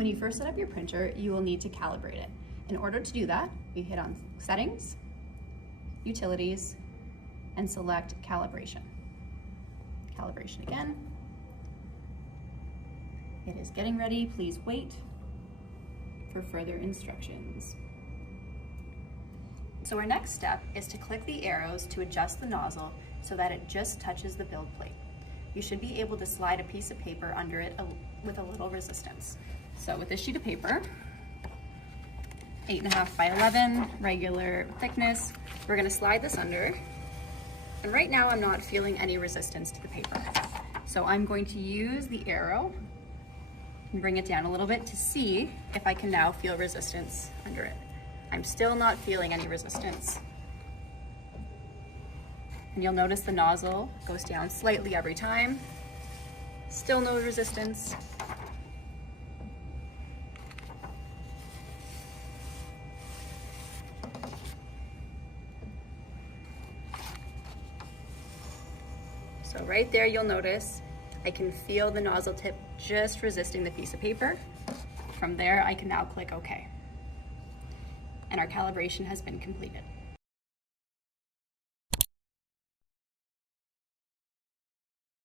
When you first set up your printer, you will need to calibrate it. In order to do that, we hit on Settings, Utilities, and select Calibration. Calibration again. It is getting ready. Please wait for further instructions. So our next step is to click the arrows to adjust the nozzle so that it just touches the build plate. You should be able to slide a piece of paper under it with a little resistance. So with this sheet of paper, 8.5 by 11, regular thickness, we're gonna slide this under. And right now I'm not feeling any resistance to the paper. So I'm going to use the arrow and bring it down a little bit to see if I can now feel resistance under it. I'm still not feeling any resistance. And you'll notice the nozzle goes down slightly every time. Still no resistance. So right there, you'll notice I can feel the nozzle tip just resisting the piece of paper. From there, I can now click OK. And our calibration has been completed.